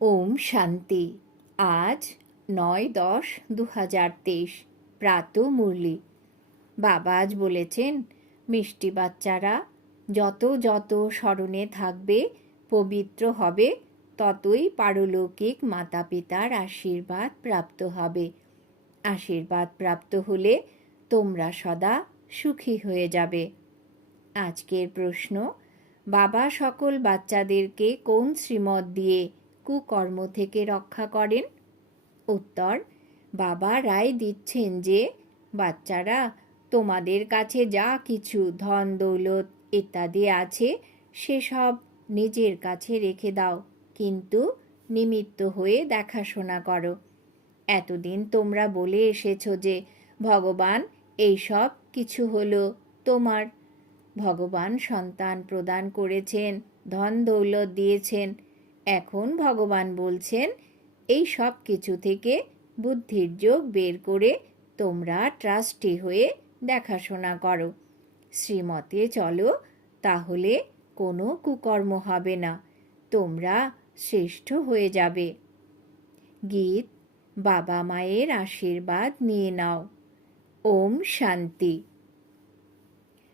ওম শান্তি। আজ ৯-১০-২০২৩ প্রাত মুরলি। বাবা আজ বলেছেন, মিষ্টি বাচ্চারা যত যত স্মরণে থাকবে, পবিত্র হবে, ততই পারলৌকিক মাতা পিতার আশীর্বাদ প্রাপ্ত হবে। আশীর্বাদ প্রাপ্ত হলে তোমরা সদা সুখী হয়ে যাবে। আজকের প্রশ্ন, বাবা সকল বাচ্চাদেরকে কোন শ্রীমত দিয়ে কুকর্ম থেকে রক্ষা করেন? উত্তর, বাবা রায় দিচ্ছেন যে বাচ্চারা, তোমাদের কাছে যা কিছু ধন দৌলত ইত্যাদি আছে সেসব নিজের কাছে রেখে দাও, কিন্তু নিমিত্ত হয়ে দেখাশোনা করো। এতদিন তোমরা বলে এসেছো যে ভগবান এই সব কিছু হলো তোমার। ভগবান সন্তান প্রদান করেছেন, ধন দৌলত দিয়েছেন। এখন ভগবান বলছেন, এই সব কিছু থেকে বুদ্ধির যোগ বের করে তোমরা ট্রাস্টি হয়ে দেখাশোনা করো, শ্রীমতে চলো, তাহলে কোনো কুকর্ম হবে না, তোমরা শ্রেষ্ঠ হয়ে যাবে। গীত, বাবা মায়ের আশীর্বাদ নিয়ে নাও। ওম শান্তি।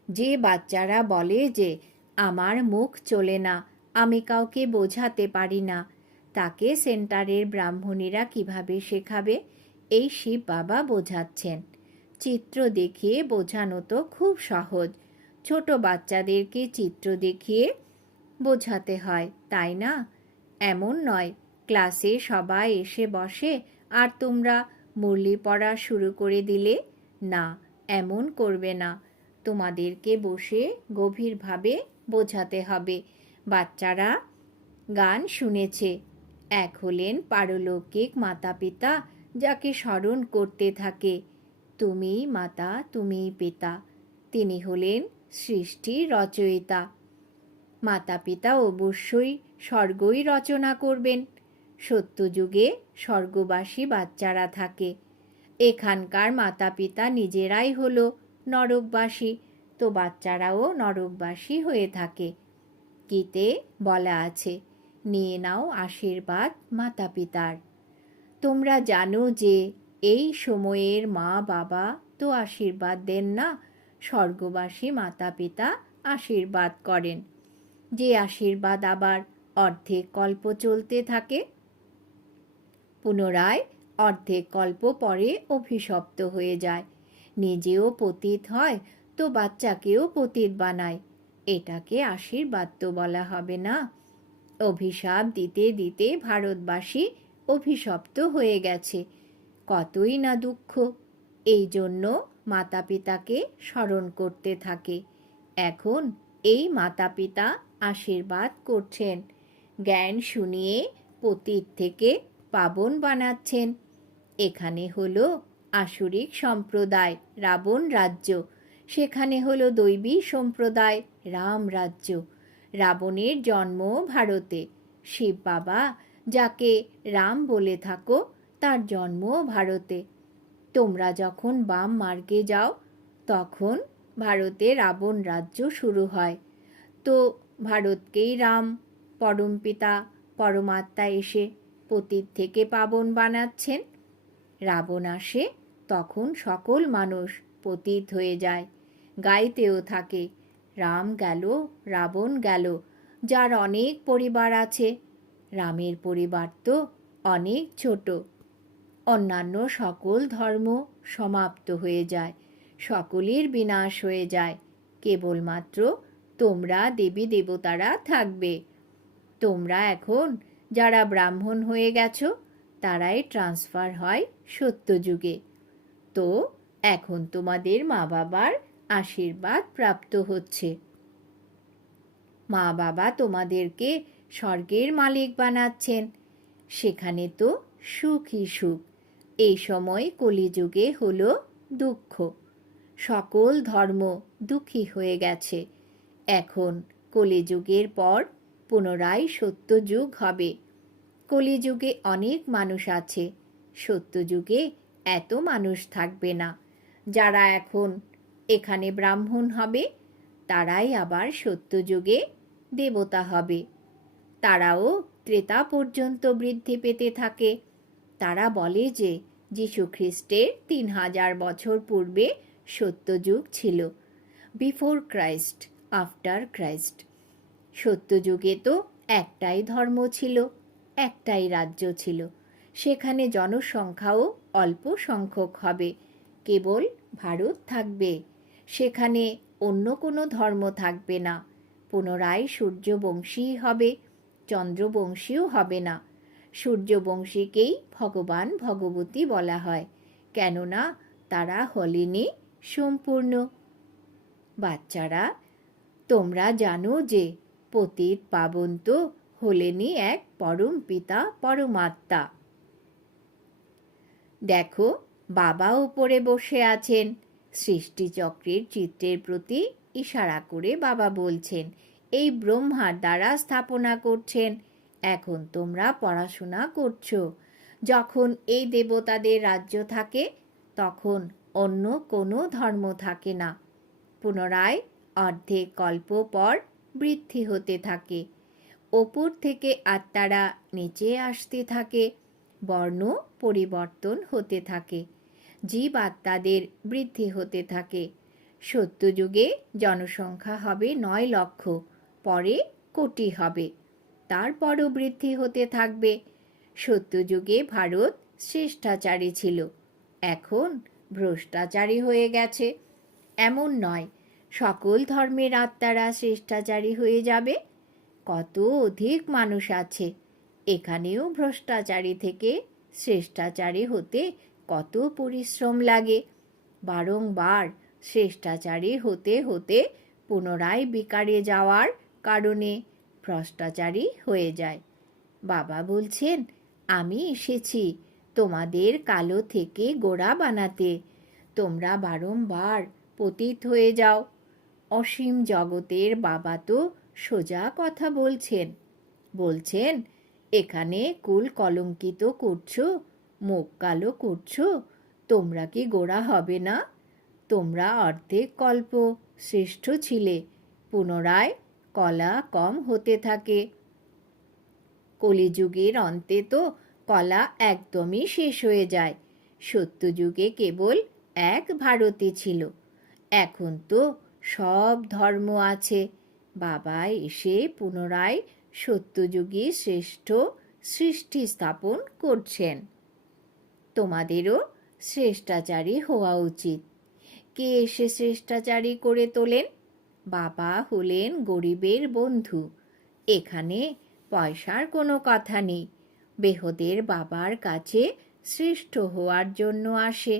যে বাচ্চারা বলে যে আমার মুখ চলে না, আমি কাউকে বোঝাতে পারি না, তাকে সেন্টারের ব্রাহ্মণীরা কিভাবে শেখাবে? এই শিব বাবা বোঝাচ্ছেন। চিত্র দেখিয়ে বোঝানো তো খুব সহজ। ছোট বাচ্চাদেরকে চিত্র দেখিয়ে বোঝাতে হয়, তাই না? এমন নয় ক্লাসে সবাই এসে বসে আর তোমরা মুরলি পড়া শুরু করে দিলে। না, এমন করবে না। তোমাদেরকে বসে গভীরভাবে বোঝাতে হবে। বাচ্চারা গান শুনেছে, এক হলেন পারলৌকিক মাতা পিতা, যাকে স্মরণ করতে থাকে, তুমি মাতা তুমি পিতা। তিনি হলেন সৃষ্টির রচয়িতা। মাতা পিতা অবশ্যই স্বর্গই রচনা করবেন। সত্যযুগে স্বর্গবাসী বাচ্চারা থাকে। এখানকার মাতা পিতা নিজেরাই হলো নরকবাসী, তো বাচ্চারাও নরকবাসী হয়ে থাকে। গীতে বলা আছে, নিয়ে নাও আশীর্বাদ মাতা পিতার। তোমরা জানো যে এই সময়ের মা বাবা তো আশীর্বাদ দেন না, স্বর্গবাসী মাতা পিতা আশীর্বাদ করেন, যে আশীর্বাদ আবার অর্ধেক কল্প চলতে থাকে। পুনরায় অর্ধেক কল্প পরে অভিশপ্ত হয়ে যায়। নিজেও পতিত হয় তো বাচ্চাকেও পতিত বানায়। এটাকে আশীর্বাদ তো বলা হবে না। অভিশাপ দিতে দিতে ভারতবাসী অভিশপ্ত হয়ে গেছে। কতই না দুঃখ। এই জন্য মাতা পিতাকে স্মরণ করতে থাকে। এখন এই মাতা পিতা আশীর্বাদ করছেন, জ্ঞান শুনিয়ে পতিত থেকে পাবন বানাচ্ছেন। এখানে হলো আসুরিক সম্প্রদায়, রাবণ রাজ্য। সেখানে হলো দৈবী সম্প্রদায়, রাম রাজ্য। রাবণের জন্ম ভারতে। শিব বাবা, যাকে রাম বলে থাকো, তার জন্ম ভারতে। তোমরা যখন বাম মার্গে যাও, তখন ভারতে রাবণ রাজ্য শুরু হয়। তো ভারতকেই রাম পরমপিতা পরমাত্মা এসে পতিত থেকে পাবন বানাচ্ছেন। রাবণ আসে, তখন সকল মানুষ পতিত হয়ে যায়, গাইতেও থাকে, রাম গেল রাবণ গেল। যার অনেক পরিবার আছে, রামের পরিবার তো অনেক ছোট। অন্যান্য সকল ধর্ম সমাপ্ত হয়ে যায়, সকলের বিনাশ হয়ে যায়। কেবলমাত্র তোমরা দেবী দেবতারা থাকবে। তোমরা এখন যারা ব্রাহ্মণ হয়ে গেছো, তারাই ট্রান্সফার হয় সত্যযুগে। তো এখন তোমাদের মা বাবার আশীর্বাদ প্রাপ্ত হচ্ছে। মা বাবা তোমাদেরকে স্বর্গের মালিক বানাচ্ছেন। সেখানে তো সুখই সুখ। এই সময় কলিযুগে হলো দুঃখ। সকল ধর্ম দুঃখী হয়ে গেছে। এখন কলিযুগের পর পুনরায় সত্যযুগ হবে। কলিযুগে অনেক মানুষ আছে, সত্যযুগে এত মানুষ থাকবে না। যারা এখন এখানে ব্রাহ্মণ হবে, তারাই আবার সত্যযুগে দেবতা হবে। তারাও ত্রেতা পর্যন্ত বৃদ্ধি পেতে থাকে। তারা বলে যে যীশুখ্রিস্টের 3000 বছর পূর্বে সত্যযুগ ছিল, বিফোর ক্রাইস্ট, আফটার ক্রাইস্ট। সত্যযুগে তো একটাই ধর্ম ছিল, একটাই রাজ্য ছিল, সেখানে জনসংখ্যাও অল্প সংখ্যক হবে, কেবল ভারত থাকবে, সেখানে অন্য কোনো ধর্ম থাকবে না। পুনরায় সূর্যবংশী হবে, চন্দ্রবংশীও হবে না। সূর্যবংশীকেই ভগবান ভগবতী বলা হয়, কেননা তারা হলেনি সম্পূর্ণ। বাচ্চারা, তোমরা জানো যে পতিত পাবন তো হলেনই এক পরম পিতা পরমাত্মা। দেখো, বাবা উপরে বসে আছেন। সৃষ্টিচক্রের চিত্রের প্রতি ইশারা করে বাবা বলছেন, এই ব্রহ্মার দ্বারা স্থাপনা করছেন। এখন তোমরা পড়াশোনা করছো। যখন এই দেবতাদের রাজ্য থাকে, তখন অন্য কোনো ধর্ম থাকে না। পুনরায় অর্ধেক কল্প পর বৃদ্ধি হতে থাকে। ওপর থেকে আত্মারা নিচে আসতে থাকে, বর্ণ পরিবর্তন হতে থাকে, জীব আত্মাদের বৃদ্ধি হতে থাকে। সত্যযুগে জনসংখ্যা হবে 9 লক্ষ, পরে কোটি হবে, তারপরও বৃদ্ধি হতে থাকবে। সত্যযুগে ভারত শ্রেষ্টাচারী ছিল, এখন ভ্রষ্টাচারী হয়ে গেছে। এমন নয় সকল ধর্মের আত্মারা শ্রেষ্টাচারী হয়ে যাবে, কত অধিক মানুষ আছে। এখানেও ভ্রষ্টাচারী থেকে শ্রেষ্টাচারী হতে কত পরিশ্রম লাগে। বারংবার শ্রেষ্টাচারী হতে হতে পুনরায় বিকারে যাওয়ার কারণে ভ্রষ্টাচারী হয়ে যায়। বাবা বলছেন, আমি এসেছি তোমাদের কালো থেকে গোড়া বানাতে। তোমরা বারংবার পতিত হয়ে যাও। অসীম জগতের বাবা তো সোজা কথা বলছেন। বলছেন, এখানে কুল কলঙ্কিত করছো, মুখ কালো করছো, তোমরা কি গোড়া হবে না? তোমরা অর্ধেক কল্প শ্রেষ্ঠ ছিলে, পুনরায় কলা কম হতে থাকে। কলিযুগের অন্তে তো কলা একদমই শেষ হয়ে যায়। সত্যযুগে কেবল এক ভারতই ছিল, এখন তো সব ধর্ম আছে। বাবা এসে পুনরায় সত্যযুগে শ্রেষ্ঠ সৃষ্টি স্থাপন করছেন। তোমাদেরও শ্রেষ্টাচারী হওয়া উচিত। কে এসে শ্রেষ্টাচারী করে তোলেন? বাবা হলেন গরিবের বন্ধু। এখানে পয়সার কোনো কথা নেই। বেহদের বাবার কাছে শ্রেষ্ঠ হওয়ার জন্য আসে,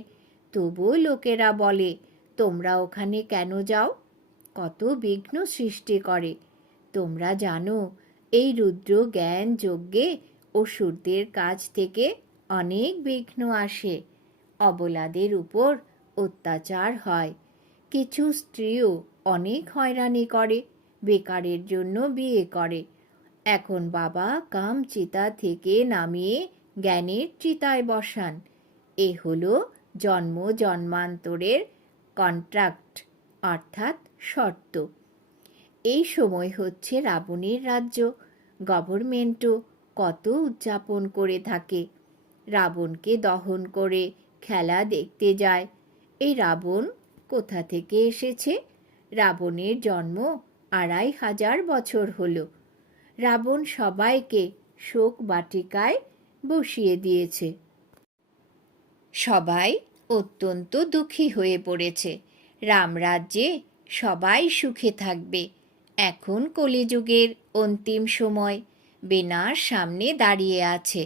তবুও লোকেরা বলে, তোমরা ওখানে কেন যাও? কত বিঘ্ন সৃষ্টি করে। তোমরা জানো, এই রুদ্র জ্ঞান যজ্ঞে অসুরদের কাছ থেকে অনেক বিঘ্ন আসে। অবলাদের উপর অত্যাচার হয়। কিছু স্ত্রীও অনেক হয়রানি করে, বেকারের জন্য বিয়ে করে। এখন বাবা কাম চিতা থেকে নামিয়ে জ্ঞানের চিতায় বসান। এ হলো জন্ম জন্মান্তরের কন্ট্রাক্ট, অর্থাৎ শর্ত। এই সময় হচ্ছে রাবণের রাজ্য। গভর্নমেন্টও কত উদযাপন করে থাকে। রাবণকে দহন করে খেলা দেখতে যায়। এই রাবণ কোথা থেকে এসেছে? রাবণের জন্ম 2500 বছর হলো। রাবণ সবাইকে শোক বাটিকায় বসিয়ে দিয়েছে। সবাই অত্যন্ত দুঃখী হয়ে পড়েছে। রামরাজ্যে সবাই সুখে থাকবে। এখন কলিযুগের অন্তিম সময়, বেনার সামনে দাঁড়িয়ে আছে।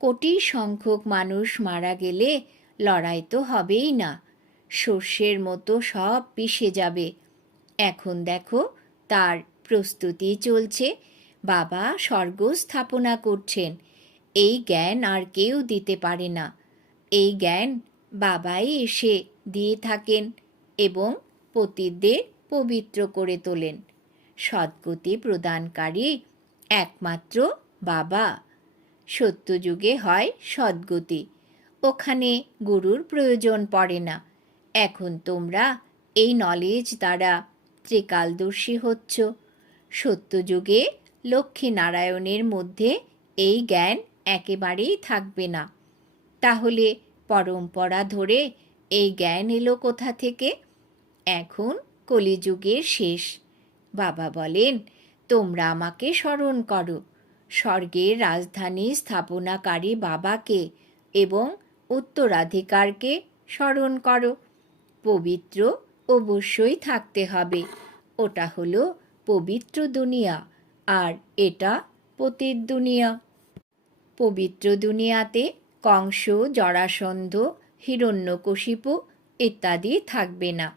কোটি সংখ্যক মানুষ মারা গেলে লড়াই তো হবেই না, সর্ষের মতো সব পিষে যাবে। এখন দেখো, তার প্রস্তুতি চলছে। বাবা স্বর্গ স্থাপনা করছেন। এই জ্ঞান আর কেউ দিতে পারে না। এই জ্ঞান বাবাই এসে দিয়ে থাকেন এবং পতিতদের পবিত্র করে তোলেন। সদ্গতি প্রদানকারী একমাত্র বাবা। সত্যযুগে হয় সদ্গতি, ওখানে গুরুর প্রয়োজন পড়ে না। এখন তোমরা এই নলেজ দ্বারা ত্রিকালদর্শী হচ্ছ। সত্যযুগে লক্ষ্মীনারায়ণের মধ্যে এই জ্ঞান একেবারেই থাকবে না। তাহলে পরম্পরা ধরে এই জ্ঞান এলো কোথা থেকে? এখন কলিযুগের শেষ। বাবা বলেন, তোমরা আমাকে স্মরণ করো, স্বর্গের রাজধানী স্থাপনাকারী বাবাকে এবং উত্তরাধিকারকে স্মরণ করো। পবিত্র অবশ্যই থাকতে হবে। ওটা হলো পবিত্র দুনিয়া, আর এটা পতিত দুনিয়া। পবিত্র দুনিয়াতে কংস, জরাসন্ধ, হিরণ্যকশিপু ইত্যাদি থাকবে না।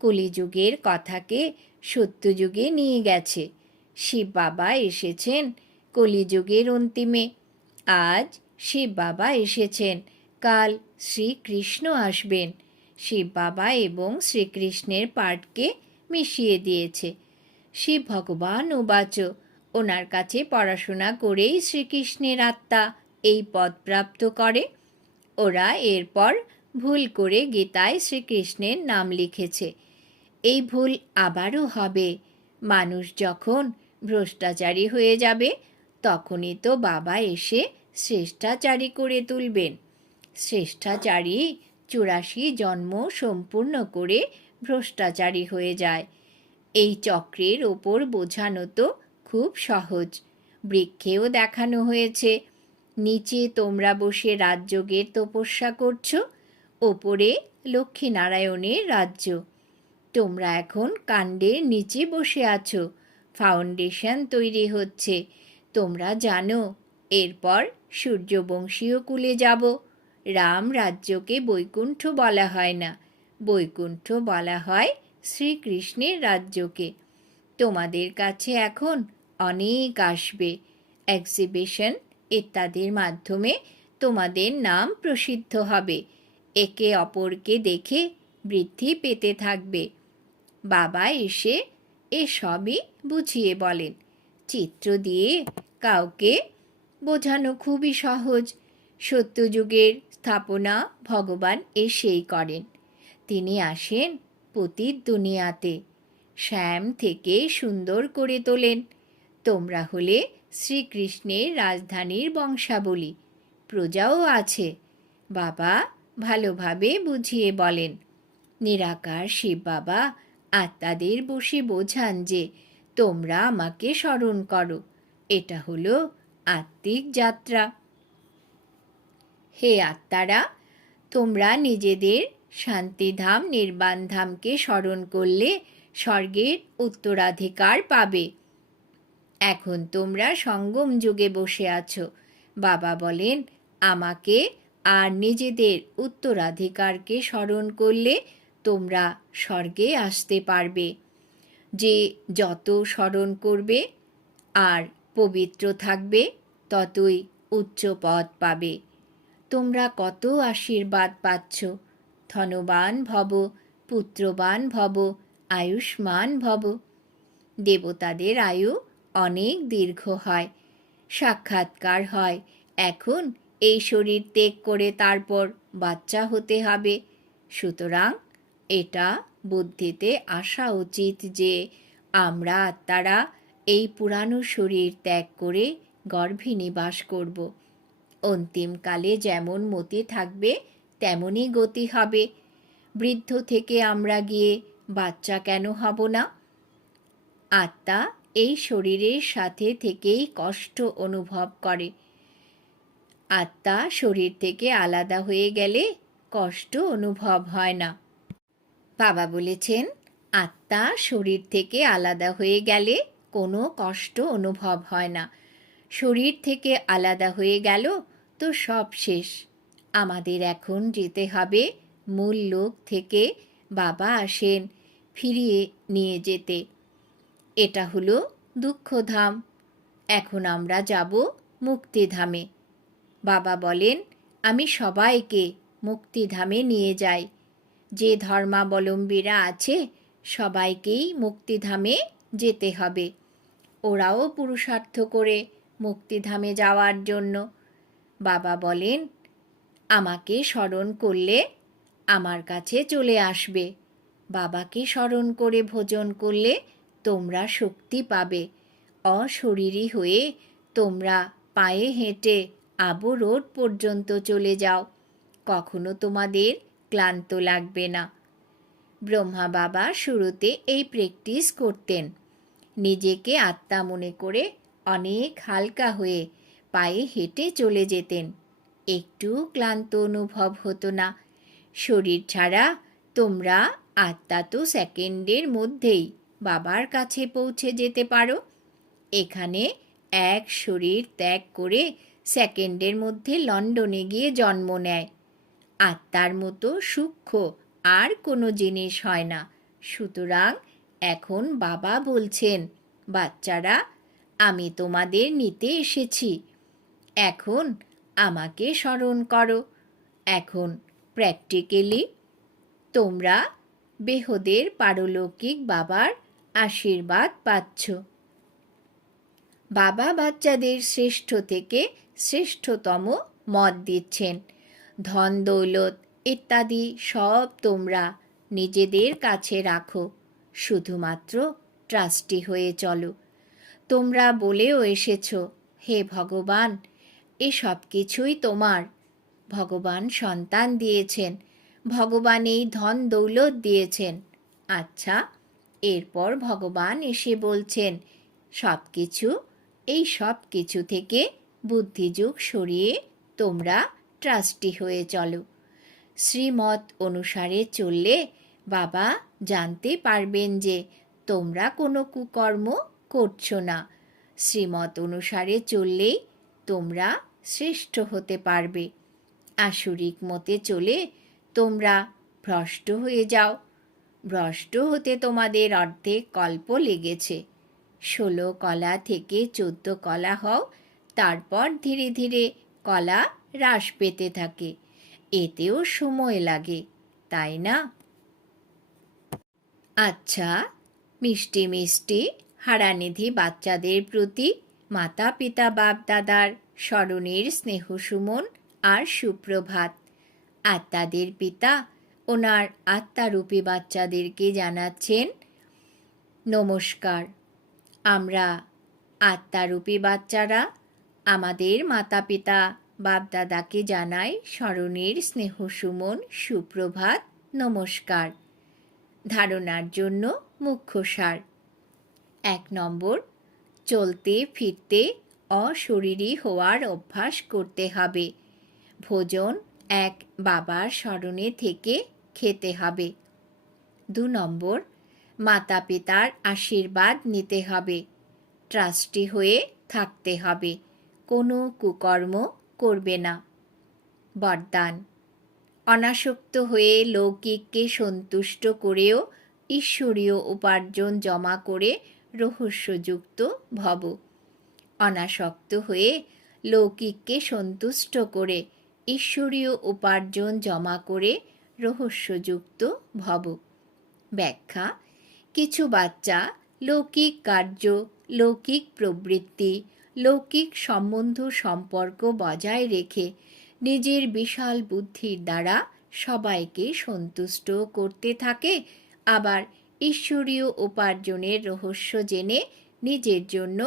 কলিযুগের কথাকে সত্যযুগে নিয়ে গেছে। শিব বাবা এসেছেন কলিযুগের অন্তিমে। আজ শিব বাবা এসেছেন, কাল শ্রীকৃষ্ণ আসবেন। শিব বাবা এবং শ্রীকৃষ্ণের পাঠকে মিশিয়ে দিয়েছে। শিব ভগবান উবাচ, ওনার কাছে পড়াশোনা করেই শ্রীকৃষ্ণের আত্মা এই পদ প্রাপ্ত করে। ওরা এরপর ভুল করে গীতায় শ্রীকৃষ্ণের নাম লিখেছে। এই ভুল আবারও হবে। মানুষ যখন ভ্রষ্টাচারী হয়ে যাবে, তখনই তো বাবা এসে শ্রেষ্ঠাচারী করে তুলবেন। শ্রেষ্ঠাচারী 84 জন্ম সম্পূর্ণ করে ভ্রষ্টাচারী হয়ে যায়। এই চক্রের ওপর বোঝানো তো খুব সহজ। বৃক্ষেও দেখানো হয়েছে। নিচে তোমরা বসে রাজযোগের তপস্যা করছো, ওপরে লক্ষ্মীনারায়ণের রাজ্য। তোমরা এখন কাণ্ডের নিচে বসে আছো, ফাউন্ডেশন তৈরি হচ্ছে। তোমরা জানো এরপর সূর্যবংশীয় কুলে যাব। রাম রাজ্যকে বৈকুণ্ঠ বলা হয় না, বৈকুণ্ঠ বলা হয় শ্রীকৃষ্ণের রাজ্যকে। তোমাদের কাছে এখন অনেক আসবে। এক্সিবিশন ইত্যাদির মাধ্যমে তোমাদের নাম প্রসিদ্ধ হবে। একে অপরকে দেখে বৃদ্ধি পেতে থাকবে। বাবা এসে এসবই বুঝিয়ে বলেন। চিত্র দিয়ে কাউকে বোঝানো খুবই সহজ। সত্যযুগের স্থাপনা ভগবান এসেই করেন। তিনি আসেন পতিত দুনিয়াতে, শ্যাম থেকে সুন্দর করে তোলেন। তোমরা হলে শ্রীকৃষ্ণের রাজধানীর বংশাবলী, প্রজাও আছে। বাবা ভালোভাবে বুঝিয়ে বলেন। নিরাকার শিব বাবা আত্মাদের বসে বোঝান যে তোমরা আমাকে স্মরণ করো। এটা হলো আত্মিক যাত্রা। হে আত্মারা, তোমরা নিজেদের শান্তিধাম নির্বাণধামকে স্মরণ করলে স্বর্গের উত্তরাধিকার পাবে। এখন তোমরা সঙ্গম যুগে বসে আছো। বাবা বলেন, আমাকে আর নিজেদের উত্তরাধিকারকে স্মরণ করলে তোমরা স্বর্গে আসতে পারবে। যে যত স্মরণ করবে আর পবিত্র থাকবে, ততই উচ্চ পদ পাবে। তোমরা কত আশীর্বাদ পাচ্ছ। ধনবান ভব, পুত্রবান ভব, আয়ুষ্মান ভব। দেবতাদের আয়ু অনেক দীর্ঘ হয়, সাক্ষাৎকার হয়। এখন এই শরীর ত্যাগ করে তারপর বাচ্চা হতে হবে। সুতরাং এটা বুদ্ধিতে আসা উচিত যে আমরা আত্মারা এই পুরানো শরীর ত্যাগ করে গর্ভে নিবাস করব। অন্তিমকালে যেমন মতি থাকবে তেমনই গতি হবে। বৃদ্ধ থেকে আমরা গিয়ে বাচ্চা কেন হব না? আত্মা এই শরীরের সাথে থেকেই কষ্ট অনুভব করে। আত্মা শরীর থেকে আলাদা হয়ে গেলে কষ্ট অনুভব হয় না। বাবা বলেছেন, আত্মা শরীর থেকে আলাদা হয়ে গেলে কোনো কষ্ট অনুভব হয় না। শরীর থেকে আলাদা হয়ে গেল তো সব শেষ। আমাদের এখন যেতে হবে মূল লোক থেকে। বাবা আসেন ফিরিয়ে নিয়ে যেতে। এটা হলো দুঃখধাম। এখন আমরা যাব মুক্তিধামে। বাবা বলেন, আমি সবাইকে মুক্তিধামে নিয়ে যাই। যে ধর্মাবলম্বীরা আছে সবাইকেই মুক্তিধামে যেতে হবে। ওরাও পুরুষার্থ করে মুক্তিধামে যাওয়ার জন্য। বাবা বলেন, আমাকে স্মরণ করলে আমার কাছে চলে আসবে। বাবাকে স্মরণ করে ভোজন করলে তোমরা শক্তি পাবে। অশরীরী হয়ে তোমরা পায়ে হেঁটে আবু রোড পর্যন্ত চলে যাও, কখনো তোমাদের ক্লান্ত লাগবে না। ব্রহ্মা বাবা শুরুতে এই প্র্যাকটিস করতেন। নিজেকে আত্মা মনে করে অনেক হালকা হয়ে পায়ে হেঁটে চলে যেতেন। একটু ক্লান্ত অনুভব হতো না। শরীর ছাড়া তোমরা আত্মা তো সেকেন্ডের মধ্যেই বাবার কাছে পৌঁছে যেতে পারো। এখানে এক শরীর ত্যাগ করে সেকেন্ডের মধ্যে লন্ডনে গিয়ে জন্ম নেয়। আত্মার মতো সূক্ষ্ম আর কোনো জিনিস হয় না। সুতরাং এখন বাবা বলছেন, বাচ্চারা, আমি তোমাদের নিতে এসেছি, এখন আমাকে স্মরণ করো। এখন প্র্যাকটিক্যালি তোমরা বেহদের পারলৌকিক বাবার আশীর্বাদ পাচ্ছ। বাবা বাচ্চাদের শ্রেষ্ঠ থেকে শ্রেষ্ঠতম মত দিচ্ছেন। ধন দৌলত ইত্যাদি সব তোমরা নিজেদের কাছে রাখো, শুধুমাত্র ট্রাস্টি হয়ে চলো। তোমরা বলেও এসেছ, হে ভগবান, এসব কিছুই তোমার। ভগবান সন্তান দিয়েছেন, ভগবান এই ধন দৌলত দিয়েছেন। আচ্ছা, এরপর ভগবান এসে বলছেন, এই সব কিছু থেকে বুদ্ধিযুগ সরিয়ে তোমরা ট্রাস্টি হয়ে চলো। শ্রীমত অনুসারে চললে বাবা জানতে পারবেন যে তোমরা কোনো কুকর্ম করছো না। শ্রীমত অনুসারে চললেই তোমরা শ্রেষ্ঠ হতে পারবে। আসুরিক মতে চলে তোমরা ভ্রষ্ট হয়ে যাও। ভ্রষ্ট হতে তোমাদের অর্ধেক কল্প লেগেছে। 16 কলা থেকে 14 কলা হও, তারপর ধীরে ধীরে কলা হ্রাস পেতে থাকে। এতেও সময় লাগে, তাই না? আচ্ছা, মিষ্টি মিষ্টি হারানিধি বাচ্চাদের প্রতি মাতা পিতা বাপ দাদার স্মরণের স্নেহ সুমন আর সুপ্রভাত। আত্মাদের পিতা ওনার আত্মারূপী বাচ্চাদেরকে জানাচ্ছেন, নমস্কার। আমরা আত্মারূপী বাচ্চারা আমাদের মাতা পিতা বাপদাদাকে জানাই স্মরণের স্নেহ সুমন সুপ্রভাত, নমস্কার। ধারণার জন্য মুখ্য সার। 1 নম্বর, চলতে ফিরতে অশরীরী হওয়ার অভ্যাস করতে হবে। ভোজন এক বাবার স্মরণে থেকে খেতে হবে। 2 নম্বর, মাতা পিতার আশীর্বাদ নিতে হবে। ট্রাস্টি হয়ে থাকতে হবে, কোনো কুকর্ম করবে না। বরদান, অনাসক্ত হয়ে লৌকিককে সন্তুষ্ট করেও ঈশ্বরীয় উপার্জন জমা করে রহস্যযুক্ত ভব। অনাসক্ত হয়ে লৌকিককে সন্তুষ্ট করে ঈশ্বরীয় উপার্জন জমা করে রহস্যযুক্ত ভব। ব্যাখ্যা, কিছু বাচ্চা লৌকিক কার্য, লৌকিক প্রবৃত্তি, লৌকিক সম্বন্ধ সম্পর্ক বজায় রেখে নিজের বিশাল বুদ্ধির দ্বারা সবাইকে সন্তুষ্ট করতে থাকে, আবার ঈশ্বরীয় উপার্জনের রহস্য জেনে নিজের জন্য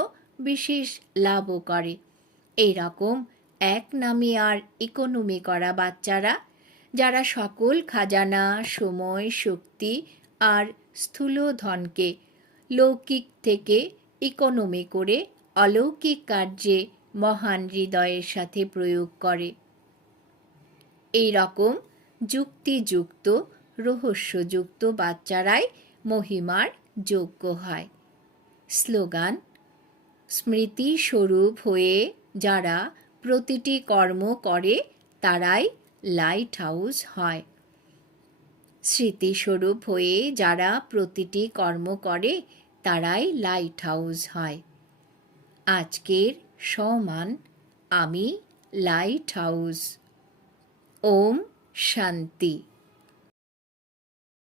বিশেষ লাভও করে। এই রকম এক নামী আর ইকোনমি করা বাচ্চারা, যারা সকল খাজানা, সময়, শক্তি আর স্থূল ধনকে লৌকিক থেকে ইকোনমি করে অলৌকিক কার্যে মহান হৃদয়ের সাথে প্রয়োগ করে। এই রকম যুক্তিযুক্ত, রহস্যযুক্ত বাচ্চারাই মহিমার যোগ্য হয়। স্লোগান, স্মৃতিস্বরূপ হয়ে যারা প্রতিটি কর্ম করে তারাই লাইট হাউস হয়। স্মৃতিস্বরূপ হয়ে যারা প্রতিটি কর্ম করে তারাই লাইট হাউস হয়। আজকের সমান আমি লাইট হাউস। ওম শান্তি।